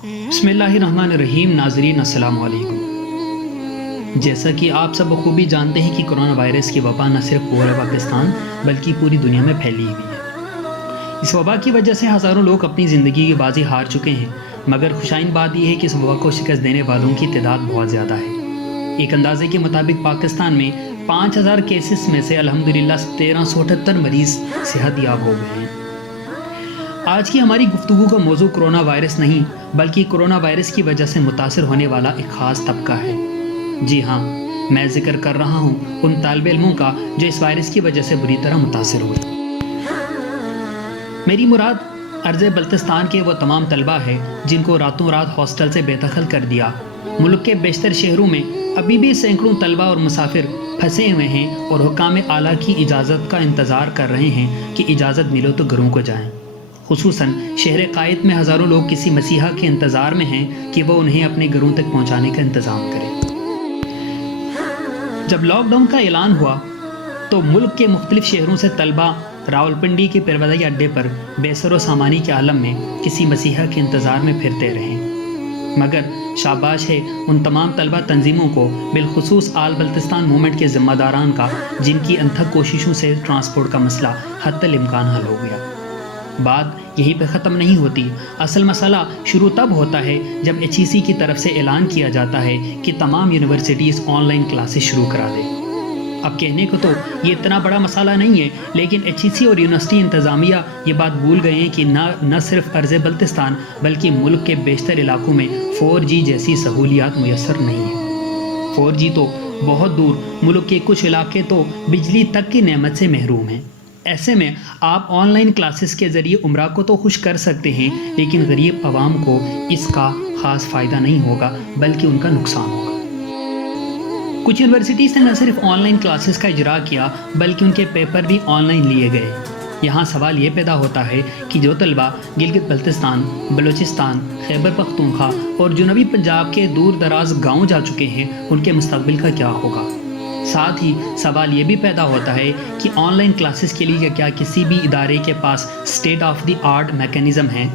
بسم اللہ الرحمن الرحیم. ناظرین السلام علیکم. جیسا کہ آپ سب بخوبی جانتے ہیں کہ کرونا وائرس کی وبا نہ صرف پورے پاکستان بلکہ پوری دنیا میں پھیلی ہوئی ہے. اس وبا کی وجہ سے ہزاروں لوگ اپنی زندگی کی بازی ہار چکے ہیں، مگر خوشائن بات یہ ہے کہ اس وبا کو شکست دینے والوں کی تعداد بہت زیادہ ہے. ایک اندازے کے مطابق پاکستان میں 5000 کیسز میں سے الحمدللہ 1378 مریض صحت یاب ہو گئے ہیں. آج کی ہماری گفتگو کا موضوع کرونا وائرس نہیں بلکہ کرونا وائرس کی وجہ سے متاثر ہونے والا ایک خاص طبقہ ہے. جی ہاں، میں ذکر کر رہا ہوں ان طالب علموں کا جو اس وائرس کی وجہ سے بری طرح متاثر ہوئے. میری مراد ارض بلتستان کے وہ تمام طلبہ ہیں جن کو راتوں رات ہاسٹل سے بے دخل کر دیا. ملک کے بیشتر شہروں میں ابھی بھی سینکڑوں طلبہ اور مسافر پھنسے ہوئے ہیں اور حکام اعلیٰ کی اجازت کا انتظار کر رہے ہیں کہ اجازت ملو تو گھروں کو جائیں. خصوصاً شہر قائد میں ہزاروں لوگ کسی مسیحا کے انتظار میں ہیں کہ وہ انہیں اپنے گھروں تک پہنچانے کا انتظام کرے. جب لاک ڈاؤن کا اعلان ہوا تو ملک کے مختلف شہروں سے طلبہ راولپنڈی کے پروازی اڈے پر بے سر و سامانی کے عالم میں کسی مسیحا کے انتظار میں پھرتے رہے. مگر شاباش ہے ان تمام طلبہ تنظیموں کو، بالخصوص آل بلتستان موومنٹ کے ذمہ داران کا، جن کی انتھک کوششوں سے ٹرانسپورٹ کا مسئلہ حتی الامکان حل ہو گیا. بات یہیں پہ ختم نہیں ہوتی. اصل مسئلہ شروع تب ہوتا ہے جب HEC کی طرف سے اعلان کیا جاتا ہے کہ تمام یونیورسٹیز آن لائن کلاسز شروع کرا دیں. اب کہنے کو تو یہ اتنا بڑا مسئلہ نہیں ہے، لیکن HEC اور یونیورسٹی انتظامیہ یہ بات بھول گئے ہیں کہ نہ صرف ارض بلتستان بلکہ ملک کے بیشتر علاقوں میں 4G جیسی سہولیات میسر نہیں ہیں. 4G تو بہت دور، ملک کے کچھ علاقے تو بجلی تک کی نعمت سے محروم ہیں. ایسے میں آپ آن لائن کلاسز کے ذریعے عمرہ کو تو خوش کر سکتے ہیں، لیکن غریب عوام کو اس کا خاص فائدہ نہیں ہوگا بلکہ ان کا نقصان ہوگا. کچھ یونیورسٹیز نے نہ صرف آن لائن کلاسز کا اجرا کیا بلکہ ان کے پیپر بھی آن لائن لیے گئے. یہاں سوال یہ پیدا ہوتا ہے کہ جو طلبہ گلگت بلتستان، بلوچستان، خیبر پختونخوا اور جنوبی پنجاب کے دور دراز گاؤں جا چکے ہیں، ان کے مستقبل کا کیا ہوگا؟ ساتھ ہی سوال یہ بھی پیدا ہوتا ہے کہ آن لائن کلاسز کے لیے کیا کسی بھی ادارے کے پاس state of the art mechanism ہے؟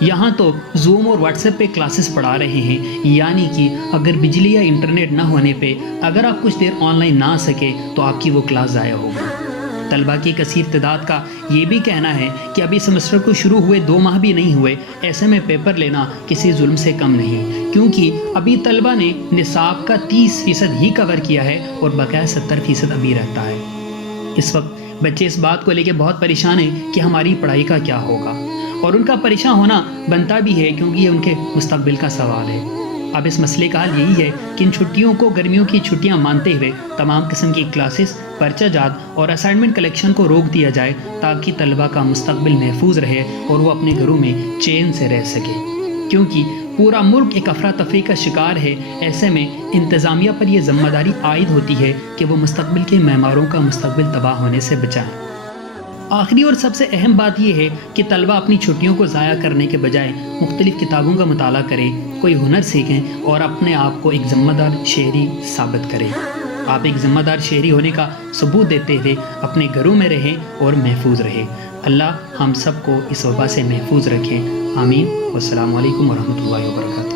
یہاں تو زوم اور واٹس ایپ پہ کلاسز پڑھا رہے ہیں، یعنی کہ اگر بجلی یا انٹرنیٹ نہ ہونے پہ اگر آپ کچھ دیر آن لائن نہ آ سکے تو آپ کی وہ کلاس ضائع ہوگی. طلبہ کی کثیر تعداد کا یہ بھی کہنا ہے کہ ابھی سمسٹر کو شروع ہوئے 2 ماہ بھی نہیں ہوئے، ایسے میں پیپر لینا کسی ظلم سے کم نہیں، کیونکہ ابھی طلبہ نے نصاب کا 30% ہی کور کیا ہے اور بقیہ 70% ابھی رہتا ہے. اس وقت بچے اس بات کو لے کے بہت پریشان ہیں کہ ہماری پڑھائی کا کیا ہوگا، اور ان کا پریشان ہونا بنتا بھی ہے کیونکہ یہ ان کے مستقبل کا سوال ہے. اب اس مسئلے کا حل یہی ہے کہ ان چھٹیوں کو گرمیوں کی چھٹیاں مانتے ہوئے تمام قسم کی کلاسز، پرچہ جات اور اسائنمنٹ کلیکشن کو روک دیا جائے تاکہ طلبہ کا مستقبل محفوظ رہے اور وہ اپنے گھروں میں چین سے رہ سکے. کیونکہ پورا ملک ایک افراتفری کا شکار ہے، ایسے میں انتظامیہ پر یہ ذمہ داری عائد ہوتی ہے کہ وہ مستقبل کے معماروں کا مستقبل تباہ ہونے سے بچائیں. آخری اور سب سے اہم بات یہ ہے کہ طلبہ اپنی چھٹیوں کو ضائع کرنے کے بجائے مختلف کتابوں کا مطالعہ کریں، کوئی ہنر سیکھیں اور اپنے آپ کو ایک ذمہ دار شہری ثابت کریں. آپ ایک ذمہ دار شہری ہونے کا ثبوت دیتے ہوئے اپنے گھروں میں رہیں اور محفوظ رہیں. اللہ ہم سب کو اس وبا سے محفوظ رکھیں. آمین. والسلام علیکم ورحمۃ اللہ وبرکاتہ.